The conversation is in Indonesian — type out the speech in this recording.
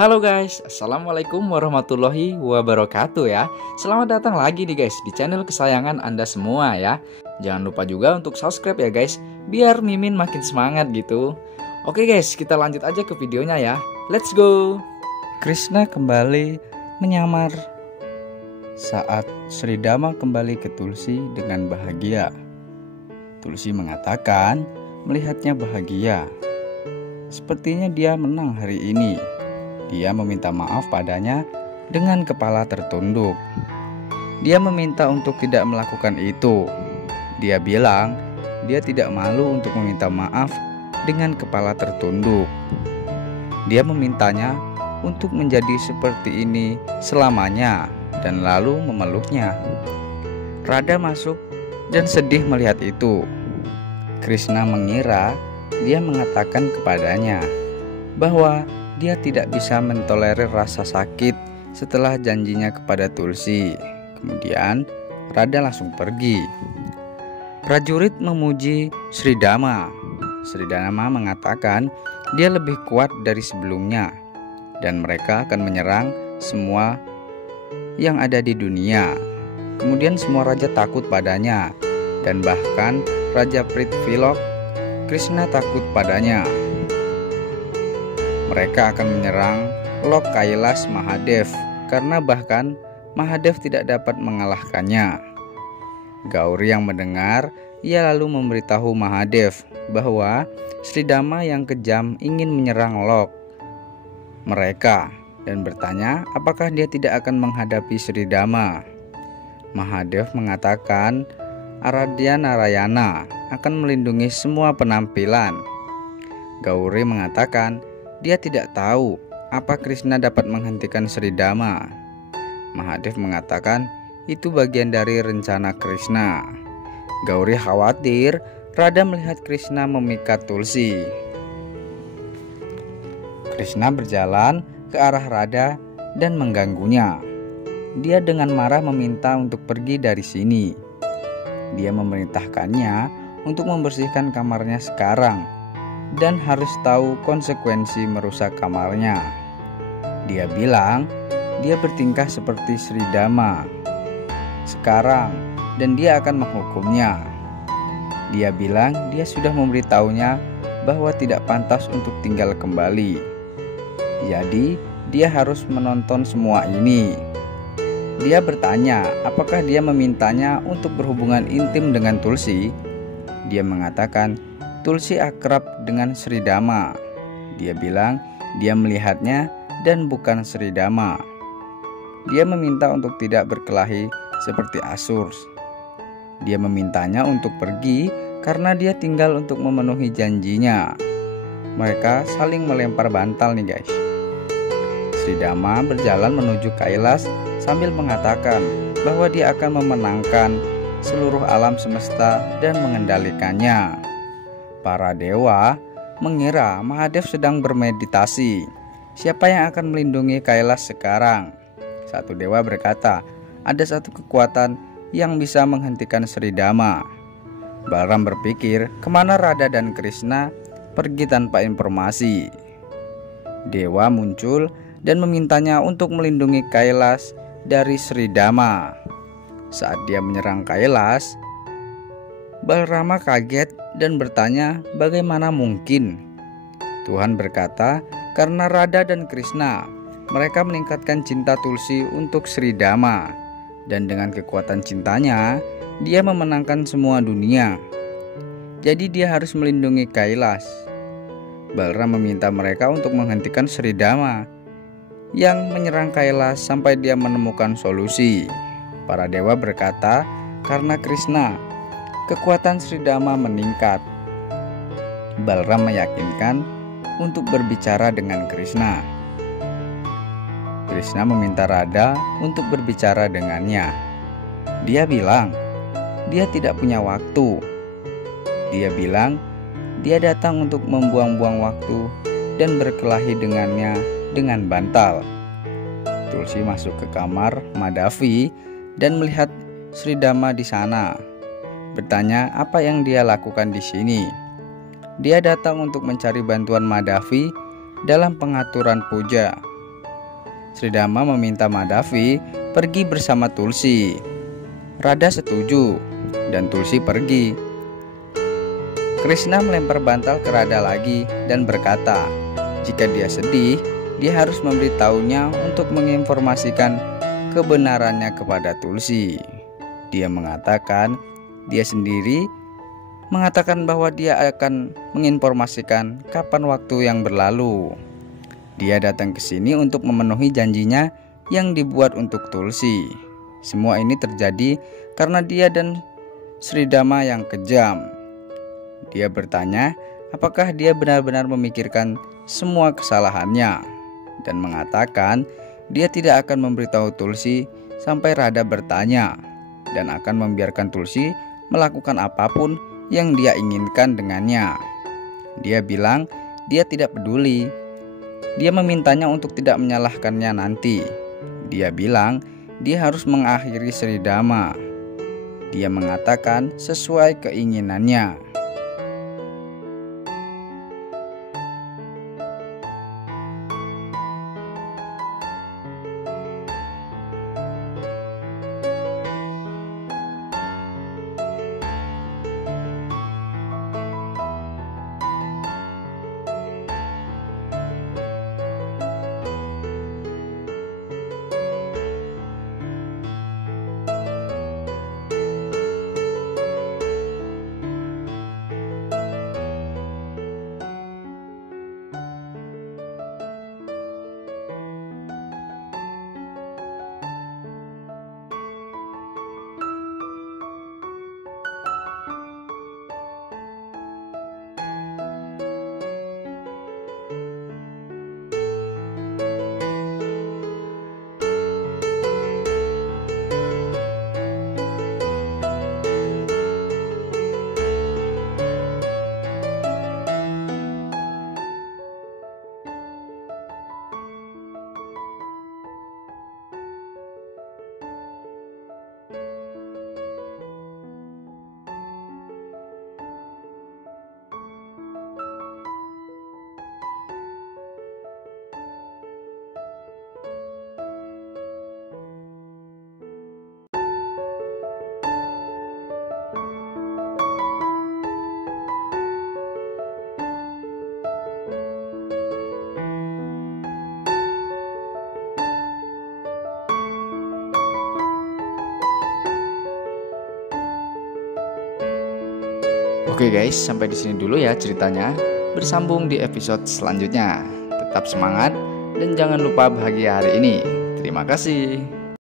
Halo guys, Assalamualaikum warahmatullahi wabarakatuh ya. Selamat datang lagi nih guys di channel kesayangan Anda semua ya. Jangan lupa juga untuk subscribe ya guys, biar Mimin makin semangat gitu. Oke guys, kita lanjut aja ke videonya ya. Let's go. Krishna kembali menyamar saat Sri Dama kembali ke Tulsi dengan bahagia. Tulsi mengatakan melihatnya bahagia. Sepertinya dia menang hari ini. Dia meminta maaf padanya dengan kepala tertunduk. Dia meminta untuk tidak melakukan itu. Dia bilang dia tidak malu untuk meminta maaf dengan kepala tertunduk. Dia memintanya untuk menjadi seperti ini selamanya dan lalu memeluknya. Radha masuk dan sedih melihat itu. Krishna mengira dia mengatakan kepadanya bahwa dia tidak bisa mentolerir rasa sakit setelah janjinya kepada Tulsi. Kemudian Radha langsung pergi. Prajurit memuji Sri Dama. Sri Dama mengatakan dia lebih kuat dari sebelumnya dan mereka akan menyerang semua yang ada di dunia. Kemudian semua raja takut padanya dan bahkan Raja Prithvilok Krishna takut padanya. Mereka akan menyerang Lok Kailas Mahadev karena bahkan Mahadev tidak dapat mengalahkannya. Gauri yang mendengar, ia lalu memberitahu Mahadev bahwa Sri Dama yang kejam ingin menyerang Lok mereka dan bertanya apakah dia tidak akan menghadapi Sri Dama. Mahadev mengatakan Aradhya Narayana akan melindungi semua penampilan. Gauri mengatakan dia tidak tahu apa Krishna dapat menghentikan Sri Dama. Mahadev mengatakan itu bagian dari rencana Krishna. Gauri khawatir Radha melihat Krishna memikat Tulsi. Krishna berjalan ke arah Radha dan mengganggunya. Dia dengan marah meminta untuk pergi dari sini. Dia memerintahkannya untuk membersihkan kamarnya sekarang dan harus tahu konsekuensi merusak kamarnya. Dia bilang dia bertingkah seperti Sri Dama sekarang dan dia akan menghukumnya. Dia bilang dia sudah memberitahunya bahwa tidak pantas untuk tinggal kembali. Jadi dia harus menonton semua ini. Dia bertanya apakah dia memintanya untuk berhubungan intim dengan Tulsi. Dia mengatakan Tulsi akrab dengan Sri Dama. Dia bilang dia melihatnya dan bukan Sri Dama. Dia meminta untuk tidak berkelahi seperti Asur. Dia memintanya untuk pergi karena dia tinggal untuk memenuhi janjinya. Mereka saling melempar bantal nih guys. Sri Dama berjalan menuju Kailas sambil mengatakan bahwa dia akan memenangkan seluruh alam semesta dan mengendalikannya. Para dewa mengira Mahadev sedang bermeditasi. Siapa yang akan melindungi Kailas sekarang? Satu dewa berkata, ada satu kekuatan yang bisa menghentikan Sri Dama. Balaram berpikir, kemana Radha dan Krishna pergi tanpa informasi. Dewa muncul dan memintanya untuk melindungi Kailas dari Sri Dama. Saat dia menyerang Kailas, Balarama kaget dan bertanya bagaimana mungkin. Tuhan berkata karena Radha dan Krishna mereka meningkatkan cinta Tulsi untuk Sri Dama dan dengan kekuatan cintanya dia memenangkan semua dunia. Jadi dia harus melindungi Kailas. Balarama meminta mereka untuk menghentikan Sri Dama yang menyerang Kailas sampai dia menemukan solusi. Para dewa berkata karena Krishna kekuatan Sri Dama meningkat. Balaram meyakinkan untuk berbicara dengan Krishna. Krishna meminta Radha untuk berbicara dengannya. Dia bilang dia tidak punya waktu. Dia bilang dia datang untuk membuang-buang waktu dan berkelahi dengannya dengan bantal. Tulsi masuk ke kamar Madhavi dan melihat Sri Dama di sana. Bertanya apa yang dia lakukan di sini. Dia datang untuk mencari bantuan Madhavi dalam pengaturan puja. Sridharma meminta Madhavi pergi bersama Tulsi. Radha setuju dan Tulsi pergi. Krishna melempar bantal ke Radha lagi dan berkata, jika dia sedih, dia harus memberitahunya untuk menginformasikan kebenarannya kepada Tulsi. Dia mengatakan bahwa dia akan menginformasikan kapan waktu yang berlalu. Dia datang ke sini untuk memenuhi janjinya yang dibuat untuk Tulsi. Semua ini terjadi karena dia dan Sridharma yang kejam. Dia bertanya apakah dia benar-benar memikirkan semua kesalahannya dan mengatakan dia tidak akan memberitahu Tulsi sampai Radha bertanya dan akan membiarkan Tulsi melakukan apapun yang dia inginkan dengannya. Dia bilang dia tidak peduli. Dia memintanya untuk tidak menyalahkannya nanti. Dia bilang dia harus mengakhiri Sridharma. Dia mengatakan sesuai keinginannya. Oke guys, sampai di sini dulu ya ceritanya. Bersambung di episode selanjutnya. Tetap semangat dan jangan lupa bahagia hari ini. Terima kasih.